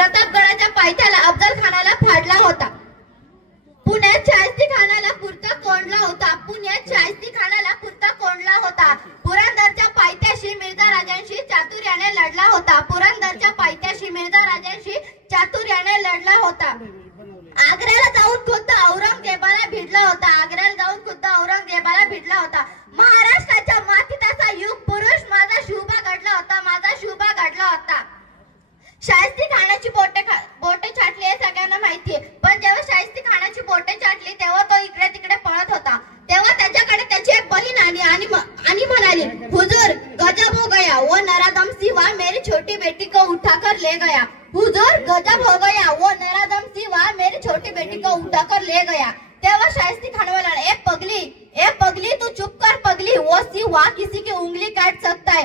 प्रतापगडाच्या पायथ्याला अफजल खानाला फाडला होता. पुण्यात शाहिस्ती खानाला पुरता कोंडला होता. पुरंदरच्या पायथ्याशी मिर्झा राजांशी चातुर्याने लढला होता. आग्र्याला जाऊन खुद्द औरंगजेबाला भिडला होता. महाराष्ट्राच्या मातीत असा युग पुरुष माझा शुभा घडला होता. शाहिस्ती खानाची बोटे छाटली हे सगळ्यांना माहितीये, पण जेव्हा शाहिस्ती खानाची बोटे छाटली तेव्हा तो इकडे तिकडे पळत होता. तेव्हा त्याच्याकडे त्याची एक बहीण आणि म्हणाली, हुजूर गजब हो गया, वो नरादम सिवा मेरी छोटी बेटी को उठाकर ले गया. हुजूर गजब हो गया, वो नरादम सिवा मेरी छोटी बेटी को उठाकर ले गया. तेव्हा शाहिस्ती खान बोला, ए पगली तू चुप कर पगली, वो सिवा किसी की उंगली काट सकता है,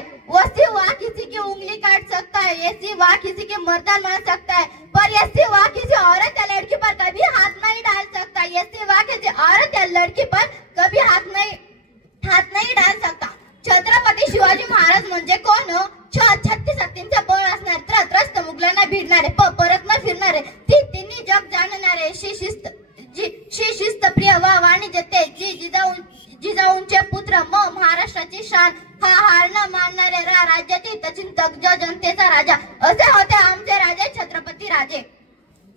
ये सिवा किसी की मर्दान मार सकता है, पर ये सिवा किसी औरत या लड़की पर कभी हाथ नहीं डाल सकता. ये सिवा किसी औरत या लड़की पर कभी हाथ नहीं डाल सकता. छत्रपती शिवाजी महाराज म्हणजे कोण? 36 हत्तींचा बळ असणारे, त्रस्त मुघलांना भिडणारे, परत न फिरणारे, तिन्ही जग जाणणारे, शिस्त प्रिय व वाणिज्य तेज, जिजाऊंचे पुत्र, महाराष्ट्राची शान, हा हार न मानणारे, राज्याचे हितचिंतक, जनतेचा राजा, असे होते आमचे राजे छत्रपती राजे.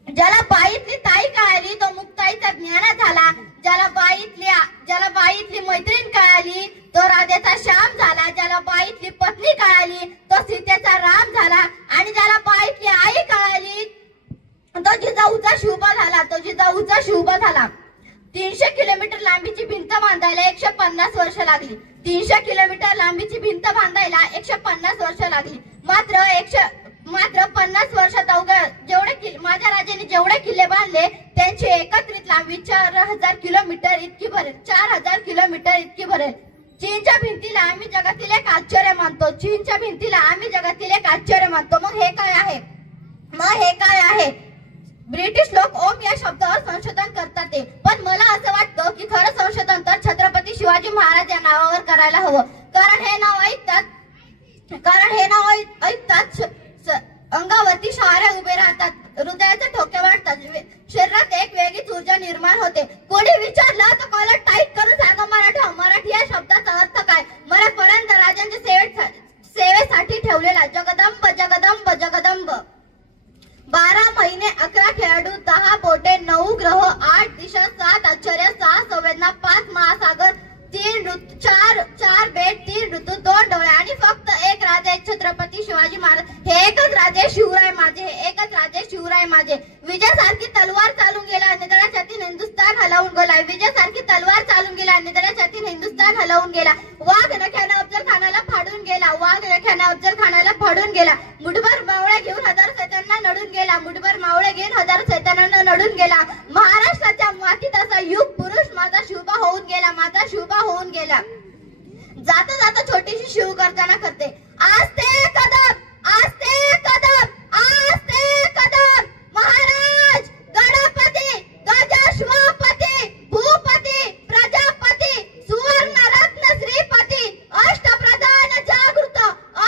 ज्याला बाईतली ताई कळाली तो मुक्ताईचा ज्ञान झाला. ज्याला बाईतली मैत्रीण कळाली तो राधेचा श्याम झाला. ज्याला बाईतली पत्नी कळाली तो सीतेचा राम झाला. आणि ज्याला बाईतली आई कळाली तो जिजाऊचा शुभ झाला. 300 किलोमीटर लांबीची भिंत बांधायला 150 वर्ष लागली. 300 किलोमीटर लांबीची भिंत बांधायला 150 वर्ष लागली. मात्र 50 वर्षात माझ्या राजाने जेवढे किल्ले बांधले त्यांची एकत्रित लांबी 4000 किलोमीटर इतकी भरेल. चीनच्या भिंतीला आम्ही जगातील एक आश्चर्य मानतो. मग हे काय आहे? ब्रिटिश लोक ओम या शब्दावर संशोधन करतात, पण मला असं वाटतं की खरं संशोधन तर छत्रपती शिवाजी महाराज या नावावर करायला हवं. कारण हे नाव ऐकतात अंगावरती शहारे उभे राहतात, हृदयाचे ठोके वाढतात, शरीरात एक वेगळीच ऊर्जा निर्माण होते. कोणी विचारलं तर कॉलर टाईट करून सांगा मराठी या शब्दाचा अर्थ काय. मला पर्यंत राजांच्या सेवेसाठी ठेवलेला जगदंब. 12 महिने 11 खेळाडू, 10 बोटे, 9 ग्रह, 8 दिशा, 7 आश्चर्य, 6 संवेदना, 5 महासागर, 4 बेट, 3 ऋतू, 2 डोळे आणि फक्त एक राजा छत्रपती शिवाजी महाराज. हे एकच राजे शिवराय माझे. विजयासारखी तलवार चालून गेला, निधड्याच्या हिंदुस्थान हलवून गेला. वाघ नख्याने अफजल खानाला फाडून गेला. मुठभर मावळे घेऊन हजारो सैतानांना नडून गेला. महाराष्ट्राच्या मातीत असा युग पुरुष माझा शुभा होऊन गेला. जाता छोटीशी शिवगर्जना करते, आस्ते कदम महाराज गणपती गजश्वपती भूपती प्रजापती सुवर्णरत्न श्रीपती अष्टप्रधान जागृत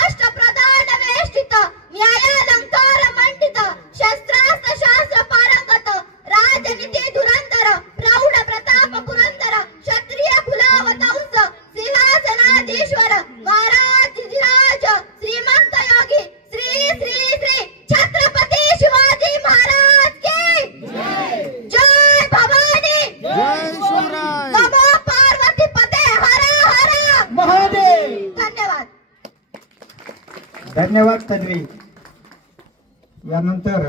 अष्टप्रधान वेष्टित न्यायालंकार मंडित शस्त्रास्त्र शास्त्र पारंगत राजनीती धुरंधर प्रौढ प्रताप पुरंदर क्षत्रिय कुलावतंस सिंहासनाधीश्वर महाराज श्रीमंत योगी श्री छत्रपती शिवाजी महाराज की जय भवानी जय शिवराय नमो पार्वती पते हर हर महादेव. धन्यवाद तन्वी. यानंतर